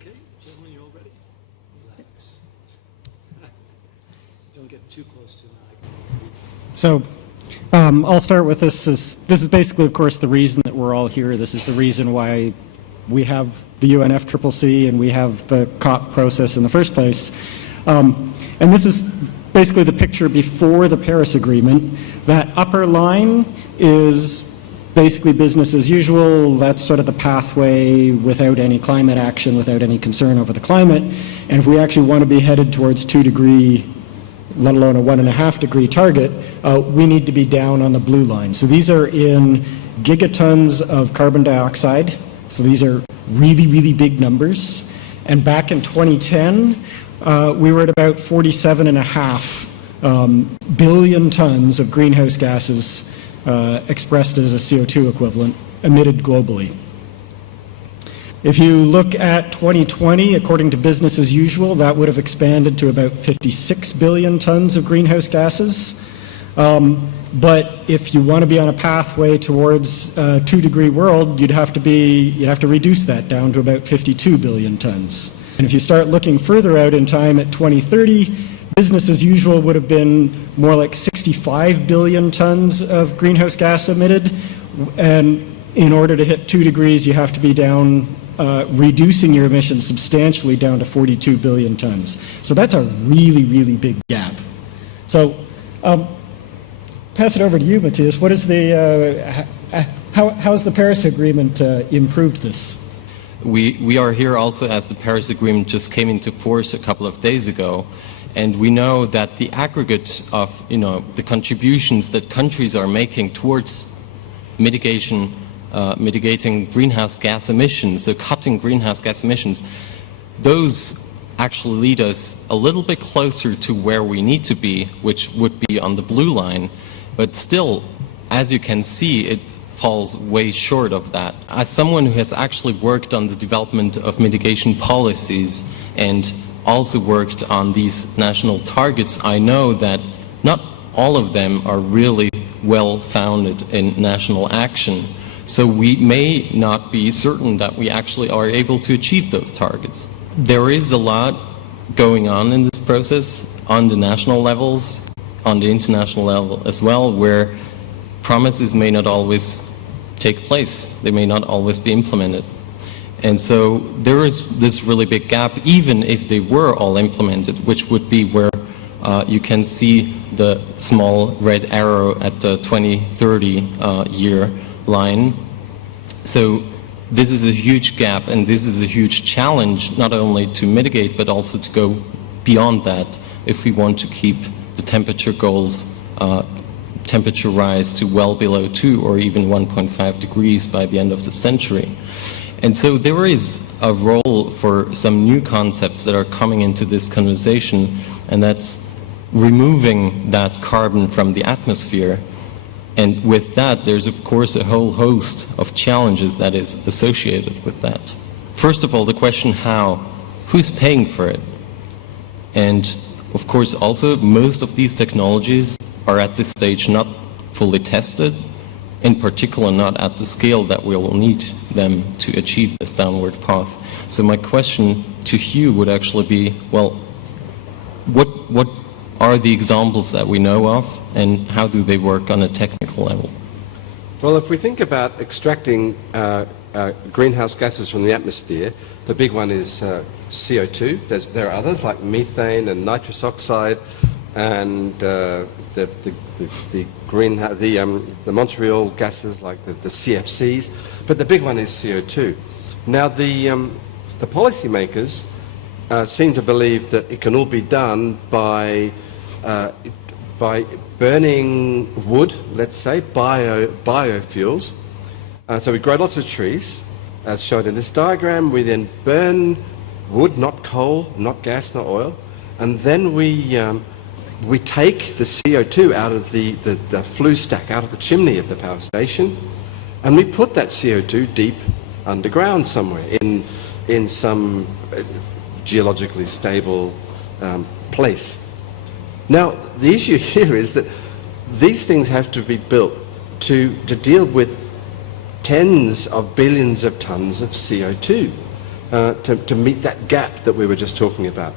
Okay, gentlemen, you all ready? Relax. Don't get too close to the mic. So I'll start with this. This is basically, of course, the reason that we're all here. This is the reason why we have the UNFCCC and we have the COP process in the first place. And this is basically the picture before the Paris Agreement. That upper line is basically business as usual. That's sort of the pathway without any climate action, without any concern over the climate. And if we actually want to be headed towards 2 degree, let alone a 1.5 degree target, we need to be down on the blue line. So these are in gigatons of carbon dioxide. So these are really, really big numbers. And back in 2010, we were at about 47.5 billion tons of greenhouse gases expressed as a CO2 equivalent emitted globally. If you look at 2020, according to business as usual, that would have expanded to about 56 billion tons of greenhouse gases. But if you want to be on a pathway towards a 2 degree world, you'd have to reduce that down to about 52 billion tons. And if you start looking further out in time at 2030, business as usual would have been more like 65 billion tons of greenhouse gas emitted. And in order to hit 2 degrees, you have to be down, reducing your emissions substantially down to 42 billion tons. So that's a really, really big gap. So pass it over to you, Matthias. What is how's the Paris Agreement improved this? We are here also as the Paris Agreement just came into force a couple of days ago. And we know that the aggregate of, the contributions that countries are making towards mitigating greenhouse gas emissions, so cutting greenhouse gas emissions, those actually lead us a little bit closer to where we need to be, which would be on the blue line. But still, as you can see, it falls way short of that. As someone who has actually worked on the development of mitigation policies and also worked on these national targets, I know that not all of them are really well founded in national action. So we may not be certain that we actually are able to achieve those targets. There is a lot going on in this process on the national levels, on the international level as well, where promises may not always take place. They may not always be implemented. And so there is this really big gap, even if they were all implemented, which would be where you can see the small red arrow at the 2030 year line. So this is a huge gap, and this is a huge challenge, not only to mitigate, but also to go beyond that if we want to keep the temperature goals, temperature rise to well below 2 or even 1.5 degrees by the end of the century. And so there is a role for some new concepts that are coming into this conversation, and that's removing that carbon from the atmosphere. And with that, there's of course a whole host of challenges that is associated with that. First of all, the question how? Who's paying for it? And of course also, most of these technologies are at this stage not fully tested, in particular not at the scale that we'll need them to achieve this downward path. So my question to Hugh would actually be, well, what are the examples that we know of, and how do they work on a technical level? Well, if we think about extracting greenhouse gases from the atmosphere, the big one is CO2. There are others like methane and nitrous oxide, and the Montreal gases like the CFCs, but the big one is CO2. Now the policymakers seem to believe that it can all be done by burning wood, let's say, biofuels. So we grow lots of trees, as shown in this diagram. We then burn wood, not coal, not gas, not oil, and then we take the CO2 out of the flue stack, out of the chimney of the power station, and we put that CO2 deep underground somewhere in some geologically stable place. Now, the issue here is that these things have to be built to deal with tens of billions of tons of CO2. to meet that gap that we were just talking about.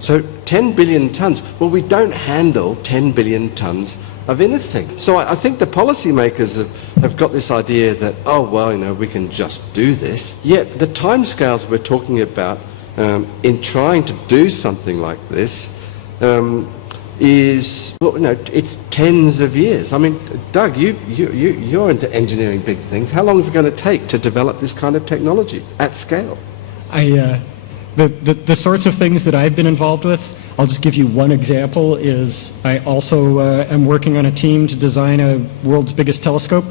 So 10 billion tonnes, well, we don't handle 10 billion tonnes of anything. So I think the policymakers have got this idea that, oh, well, you know, we can just do this. Yet the timescales we're talking about in trying to do something like this is, well, you know, it's tens of years. I mean, Doug, you're into engineering big things. How long is it going to take to develop this kind of technology at scale? The sorts of things that I've been involved with, I'll just give you one example, is I also am working on a team to design a world's biggest telescope.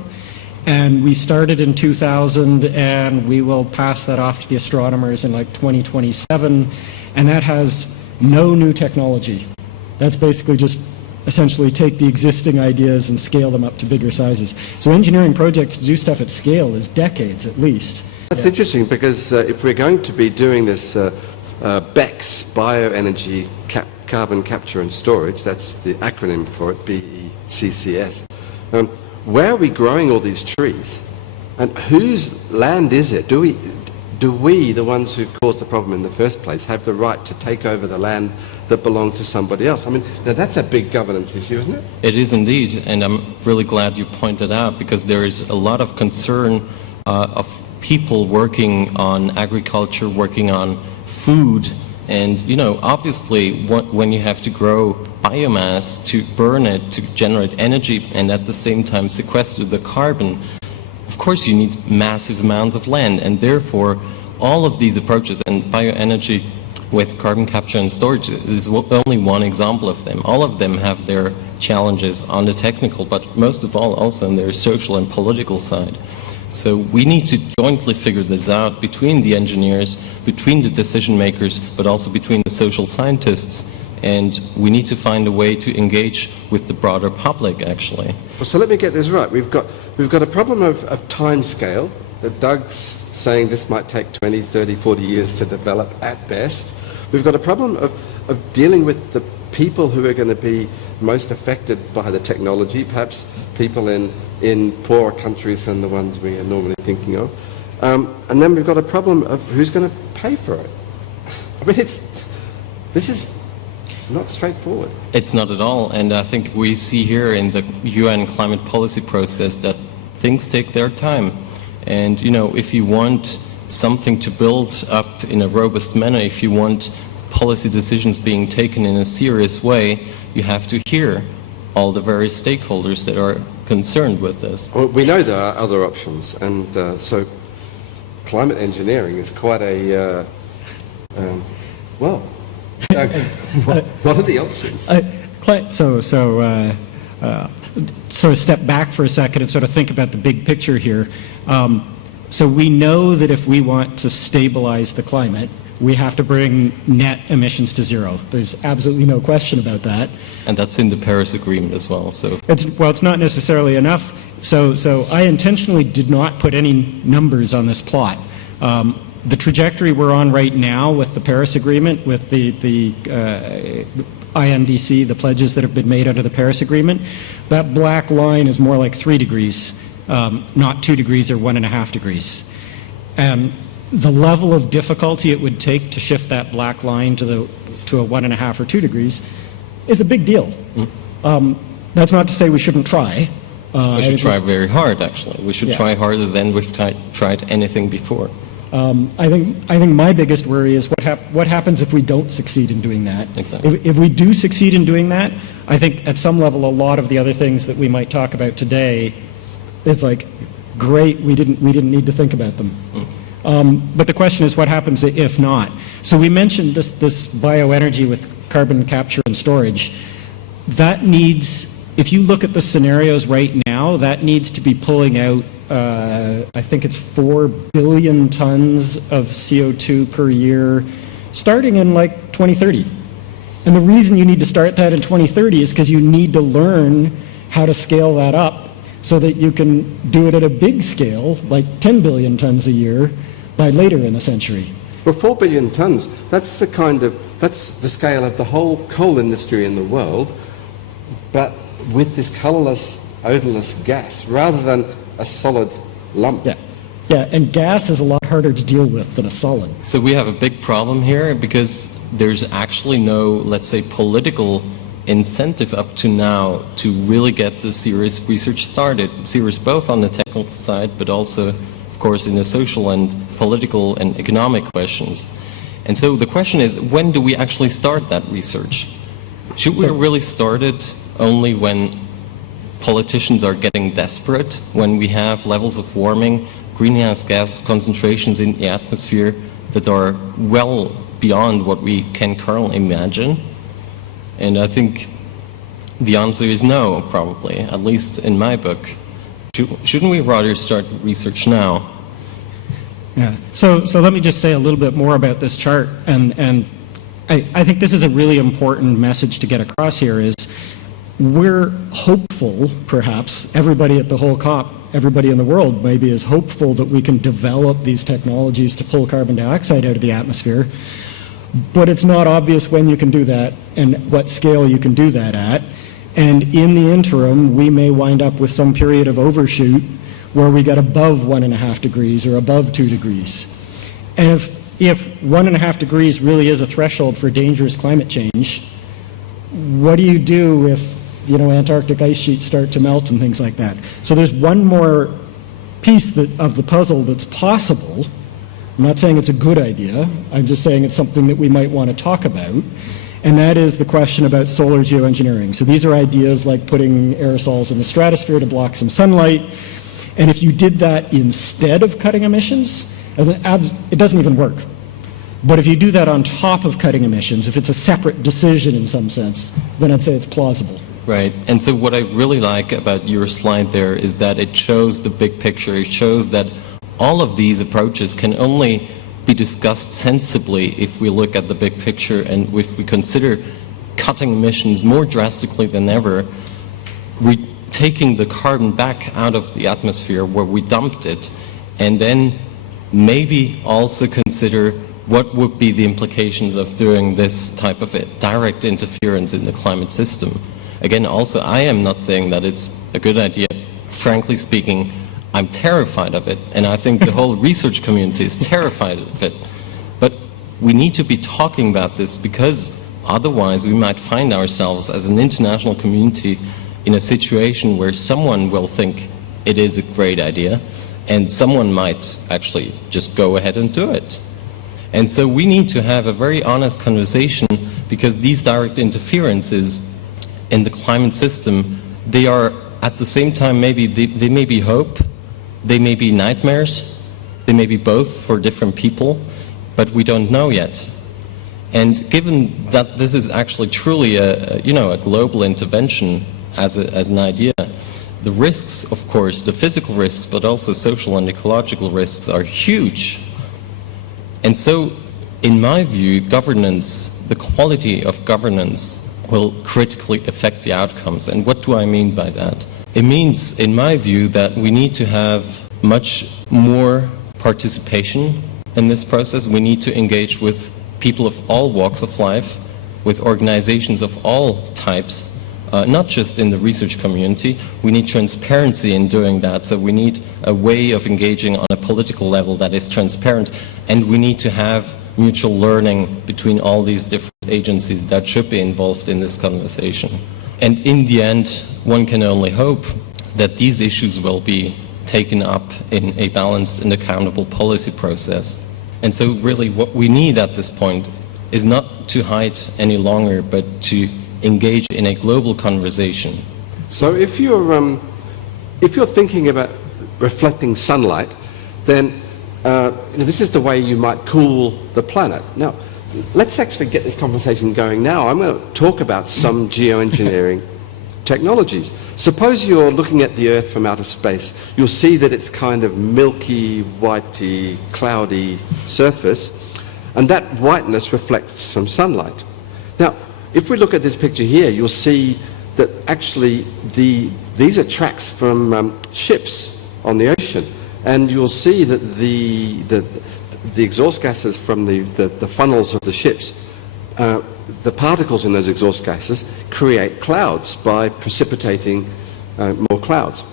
And we started in 2000, and we will pass that off to the astronomers in like 2027. And that has no new technology. That's basically just essentially take the existing ideas and scale them up to bigger sizes. So engineering projects to do stuff at scale is decades at least. That's interesting, because if we're going to be doing this BECCS, bioenergy carbon capture and storage, that's the acronym for it, BECCS, where are we growing all these trees? And whose land is it? Do we, the ones who caused the problem in the first place, have the right to take over the land that belongs to somebody else? I mean, now that's a big governance issue, isn't it? It is indeed, and I'm really glad you pointed out, because there is a lot of concern of people working on agriculture, working on food, and, you know, obviously when you have to grow biomass to burn it, to generate energy, and at the same time sequester the carbon, of course you need massive amounts of land, and therefore all of these approaches, and bioenergy with carbon capture and storage is only one example of them. All of them have their challenges on the technical, but most of all also on their social and political side. So we need to jointly figure this out between the engineers, between the decision makers, but also between the social scientists. And we need to find a way to engage with the broader public, actually. Well, so let me get this right. We've got a problem of time scale. Doug's saying this might take 20, 30, 40 years to develop at best. We've got a problem of dealing with the people who are going to be most affected by the technology, perhaps people in poorer countries than the ones we are normally thinking of. And then we've got a problem of who's going to pay for it. I mean, this is not straightforward. It's not at all, and I think we see here in the UN climate policy process that things take their time. And, you know, if you want something to build up in a robust manner, if you want policy decisions being taken in a serious way, you have to hear all the various stakeholders that are concerned with this. Well, we know there are other options, and so climate engineering is quite a, well, what are the options? So step back for a second and sort of think about the big picture here. So we know that if we want to stabilize the climate, we have to bring net emissions to zero. There's absolutely no question about that. And that's in the Paris Agreement as well. So it's not necessarily enough. So I intentionally did not put any numbers on this plot. The trajectory we're on right now with the Paris Agreement, with the INDC, the pledges that have been made under the Paris Agreement, that black line is more like 3 degrees, not 2 degrees or 1.5 degrees. And the level of difficulty it would take to shift that black line to a 1.5 or 2 degrees is a big deal. That's not to say we shouldn't try. We should try very hard, actually. We should try harder than we've tried anything before. I think my biggest worry is what happens if we don't succeed in doing that. Exactly. If we do succeed in doing that, I think at some level a lot of the other things that we might talk about today is like, great, we didn't need to think about them. But the question is, what happens if not? So we mentioned this bioenergy with carbon capture and storage. That needs, if you look at the scenarios right now, that needs to be pulling out, I think it's 4 billion tons of CO2 per year, starting in like 2030. And the reason you need to start that in 2030 is because you need to learn how to scale that up so that you can do it at a big scale, like 10 billion tons a year, by later in the century. Well, 4 billion tons, that's the scale of the whole coal industry in the world, but with this colourless, odourless gas, rather than a solid lump. Yeah. Yeah, and gas is a lot harder to deal with than a solid. So we have a big problem here because there's actually no, let's say, political incentive up to now to really get the serious research started, serious both on the technical side, but also, of course, in the social and political and economic questions. And so the question is, when do we actually start that research? Should we really start it only when politicians are getting desperate, when we have levels of warming, greenhouse gas concentrations in the atmosphere that are well beyond what we can currently imagine? And I think the answer is no, probably, at least in my book. Shouldn't we rather start research now? Yeah. So let me just say a little bit more about this chart, and I think this is a really important message to get across here is we're hopeful, perhaps, everybody at the whole COP, everybody in the world maybe is hopeful that we can develop these technologies to pull carbon dioxide out of the atmosphere, but it's not obvious when you can do that and what scale you can do that at. And in the interim, we may wind up with some period of overshoot where we get above 1.5 degrees or above 2 degrees. And if 1.5 degrees really is a threshold for dangerous climate change, what do you do if, Antarctic ice sheets start to melt and things like that? So there's one more piece of the puzzle that's possible. I'm not saying it's a good idea. I'm just saying it's something that we might want to talk about. And that is the question about solar geoengineering. So these are ideas like putting aerosols in the stratosphere to block some sunlight. And if you did that instead of cutting emissions, it doesn't even work. But if you do that on top of cutting emissions, if it's a separate decision in some sense, then I'd say it's plausible. Right. And so what I really like about your slide there is that it shows the big picture. It shows that all of these approaches can only be discussed sensibly if we look at the big picture and if we consider cutting emissions more drastically than ever, taking the carbon back out of the atmosphere where we dumped it, and then maybe also consider what would be the implications of doing this type of direct interference in the climate system. Again, also, I am not saying that it's a good idea. Frankly speaking, I'm terrified of it, and I think the whole research community is terrified of it. But we need to be talking about this because otherwise we might find ourselves as an international community in a situation where someone will think it is a great idea, and someone might actually just go ahead and do it. And so we need to have a very honest conversation, because these direct interferences in the climate system, they are at the same time, maybe they may be hope, they may be nightmares, they may be both for different people, but we don't know yet. And given that this is actually truly a global intervention as an idea, the risks, of course, the physical risks, but also social and ecological risks are huge. And so, in my view, governance, the quality of governance will critically affect the outcomes. And what do I mean by that? It means, in my view, that we need to have much more participation in this process. We need to engage with people of all walks of life, with organizations of all types, not just in the research community. We need transparency in doing that. So we need a way of engaging on a political level that is transparent, and we need to have mutual learning between all these different agencies that should be involved in this conversation. And in the end, one can only hope that these issues will be taken up in a balanced and accountable policy process. And so really what we need at this point is not to hide any longer, but to engage in a global conversation. So if you're thinking about reflecting sunlight, then this is the way you might cool the planet. Now, let's actually get this conversation going now. I'm going to talk about some geoengineering technologies. Suppose you're looking at the Earth from outer space. You'll see that it's kind of milky, whitey, cloudy surface, and that whiteness reflects some sunlight. Now, if we look at this picture here, you'll see that actually these are tracks from ships on the ocean, and you'll see that the exhaust gases from the funnels of the ships, the particles in those exhaust gases create clouds by precipitating more clouds.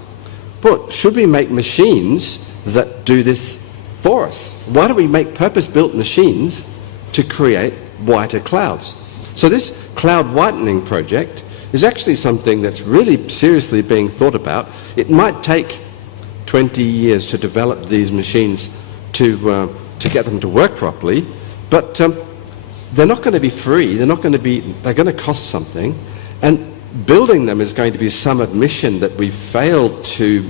But should we make machines that do this for us? Why don't we make purpose-built machines to create whiter clouds? So this cloud whitening project is actually something that's really seriously being thought about. It might take 20 years to develop these machines to get them to work properly, but they're not going to be free. They're going to cost something, and building them is going to be some admission that we failed to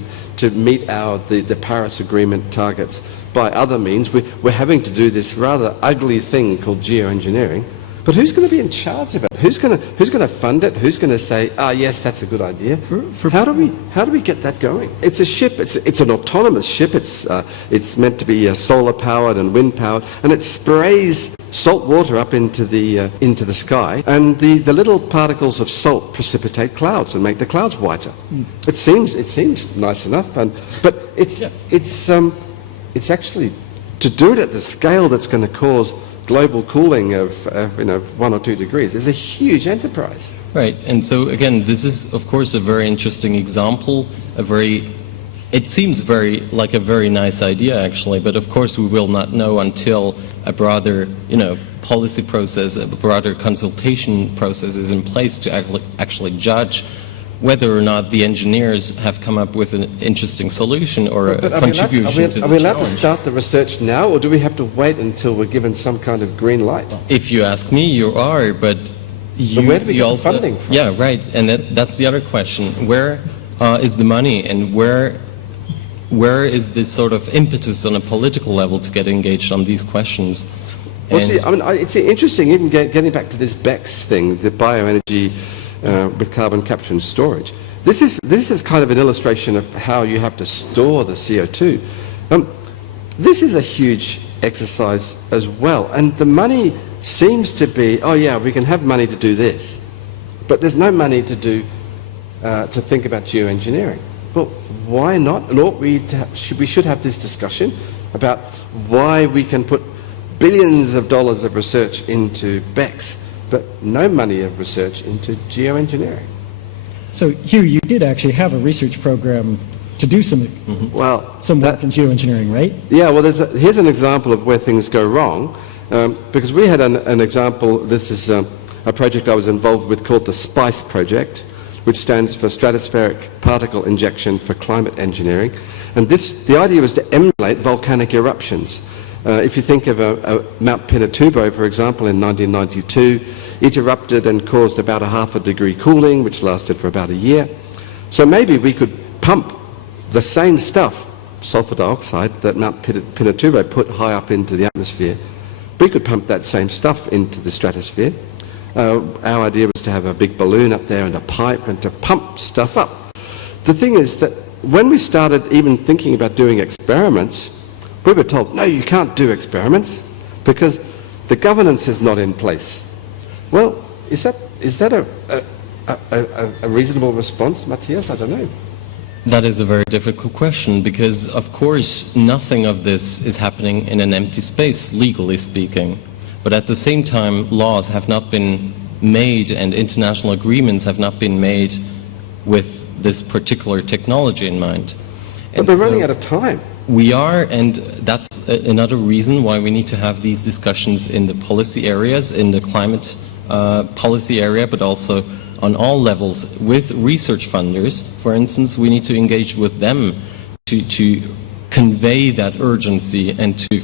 meet the Paris Agreement targets by other means. We're having to do this rather ugly thing called geoengineering. But who's going to be in charge of it? Who's going to fund it? Who's going to say, yes, that's a good idea? How do we get that going? It's a ship. It's an autonomous ship. It's meant to be solar powered and wind powered, and it sprays salt water up into the sky, and the little particles of salt precipitate clouds and make the clouds whiter. It seems nice enough, but it's actually, to do it at the scale that's going to cause global cooling of 1 or 2 degrees is a huge enterprise. Right, and so again, this is of course a very interesting example, it seems like a very nice idea actually, but of course we will not know until a broader, policy process, a broader consultation process is in place to actually judge whether or not the engineers have come up with an interesting solution or a contribution to the challenge. Are we allowed to start the research now, or do we have to wait until we're given some kind of green light? If you ask me, you are, but where do we get the funding from? Yeah, right, and that's the other question. Where is the money, and where is this sort of impetus on a political level to get engaged on these questions? Well, it's interesting, even getting back to this BECCS thing, the bioenergy with carbon capture and storage. This is kind of an illustration of how you have to store the CO2. This is a huge exercise as well, and the money seems to be, we can have money to do this, but there's no money to think about geoengineering. Well, why not? And we should have this discussion about why we can put billions of dollars of research into BECCS, but no money of research into geoengineering. So, Hugh, you did actually have a research program to do some work in geoengineering, right? Yeah, well, here's an example of where things go wrong, because we had an example. This is a project I was involved with called the SPICE project, which stands for Stratospheric Particle Injection for Climate Engineering. And the idea was to emulate volcanic eruptions. If you think of Mount Pinatubo, for example, in 1992, it erupted and caused about a 0.5 degree cooling, which lasted for about a year. So maybe we could pump the same stuff, sulfur dioxide, that Mount Pinatubo put high up into the atmosphere. We could pump that same stuff into the stratosphere. Our idea was to have a big balloon up there and a pipe and to pump stuff up. The thing is that when we started even thinking about doing experiments, we were told, no, you can't do experiments because the governance is not in place. Well, is that a reasonable response, Matthias? I don't know. That is a very difficult question because, of course, nothing of this is happening in an empty space, legally speaking. But at the same time, laws have not been made and international agreements have not been made with this particular technology in mind. But we're running out of time. We are, and that's another reason why we need to have these discussions in the policy areas, in the climate policy area, but also on all levels with research funders. For instance, we need to engage with them to convey that urgency and to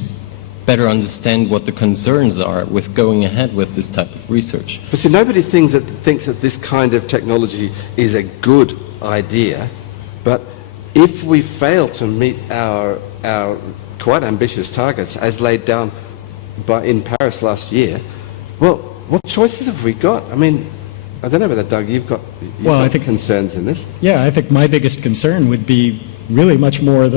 better understand what the concerns are with going ahead with this type of research. But see, nobody thinks that this kind of technology is a good idea, but if we fail to meet our quite ambitious targets as laid down in Paris last year, well, what choices have we got? I mean, I don't know whether, Doug, you've got concerns in this. Yeah, I think my biggest concern would be really much more it's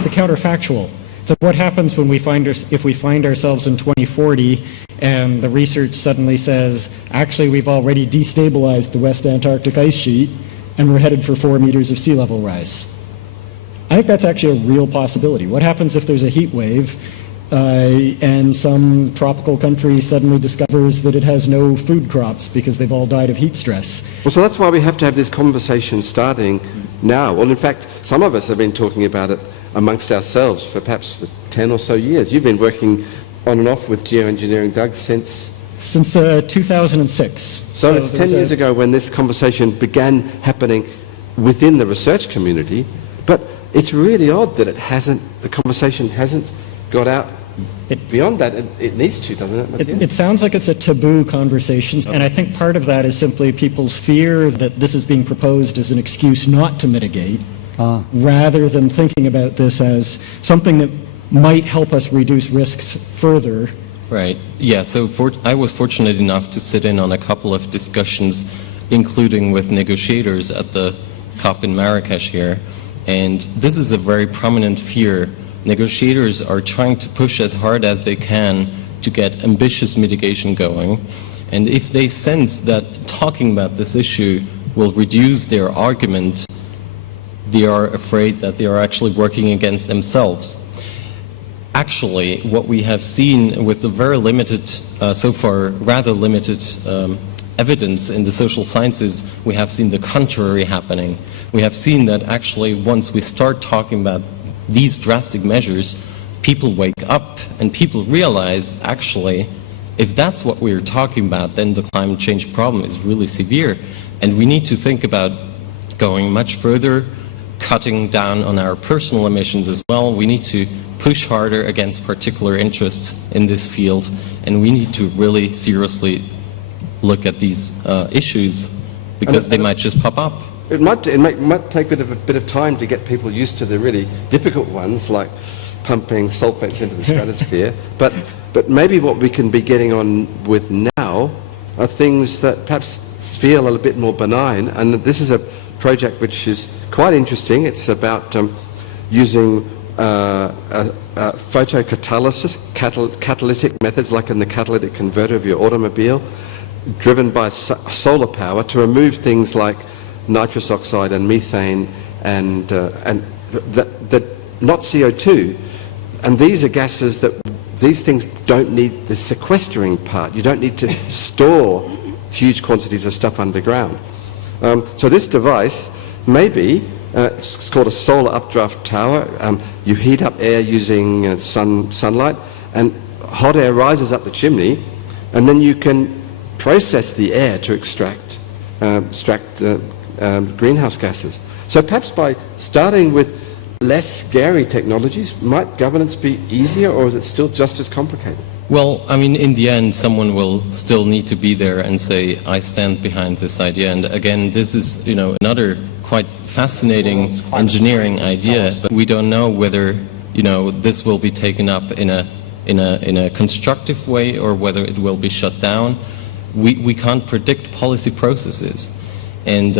the counterfactual. So what happens when if we find ourselves in 2040 and the research suddenly says, actually, we've already destabilized the West Antarctic ice sheet and we're headed for 4 meters of sea level rise? I think that's actually a real possibility. What happens if there's a heat wave and some tropical country suddenly discovers that it has no food crops because they've all died of heat stress? Well, so that's why we have to have this conversation starting now. Well, in fact, some of us have been talking about it amongst ourselves for perhaps 10 or so years. You've been working on and off with geoengineering, Doug, since 2006. So it's 10 years ago when this conversation began happening within the research community, but it's really odd that the conversation hasn't got out beyond that. It needs to, doesn't it, Matthias? It sounds like it's a taboo conversation, and I think part of that is simply people's fear that this is being proposed as an excuse not to mitigate, rather than thinking about this as something that might help us reduce risks further. Right. Yeah, so I was fortunate enough to sit in on a couple of discussions, including with negotiators at the COP in Marrakesh here, and this is a very prominent fear. Negotiators are trying to push as hard as they can to get ambitious mitigation going, and if they sense that talking about this issue will reduce their argument, they are afraid that they are actually working against themselves. Actually, what we have seen with the very limited, so far rather limited evidence in the social sciences, we have seen the contrary happening. We have seen that actually once we start talking about these drastic measures, people wake up and people realize actually if that's what we're talking about, then the climate change problem is really severe, and we need to think about going much further, cutting down on our personal emissions as well. We need to push harder against particular interests in this field, and we need to really seriously look at these issues because they might just pop up. It might take a bit of time to get people used to the really difficult ones, like pumping sulfates into the stratosphere. But maybe what we can be getting on with now are things that perhaps feel a little bit more benign. And this is a project which is quite interesting. It's about using photocatalysis, catalytic methods, like in the catalytic converter of your automobile, driven by solar power to remove things like nitrous oxide and methane and that not CO2. And these are gases that these things don't need the sequestering part. You don't need to store huge quantities of stuff underground. So this device maybe it's called a solar updraft tower. You heat up air using sunlight, and hot air rises up the chimney, and then you can process the air to extract greenhouse gases. So perhaps by starting with less scary technologies, might governance be easier, or is it still just as complicated? Well, I mean, in the end, someone will still need to be there and say, I stand behind this idea. And again, this is, another quite fascinating engineering idea, but we don't know whether, this will be taken up in a constructive way or whether it will be shut down. We can't predict policy processes. And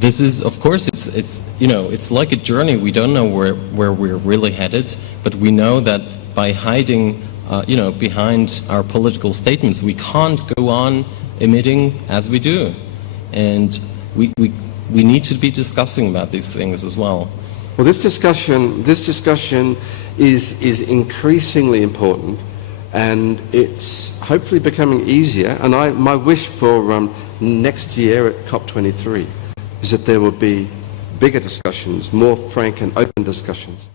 this is, of course, it's like a journey. We don't know where we're really headed, but we know that by hiding behind our political statements, we can't go on emitting as we do. And we need to be discussing about these things as well. Well, this discussion is increasingly important, and it's hopefully becoming easier. And my wish for next year at COP23 is that there will be bigger discussions, more frank and open discussions.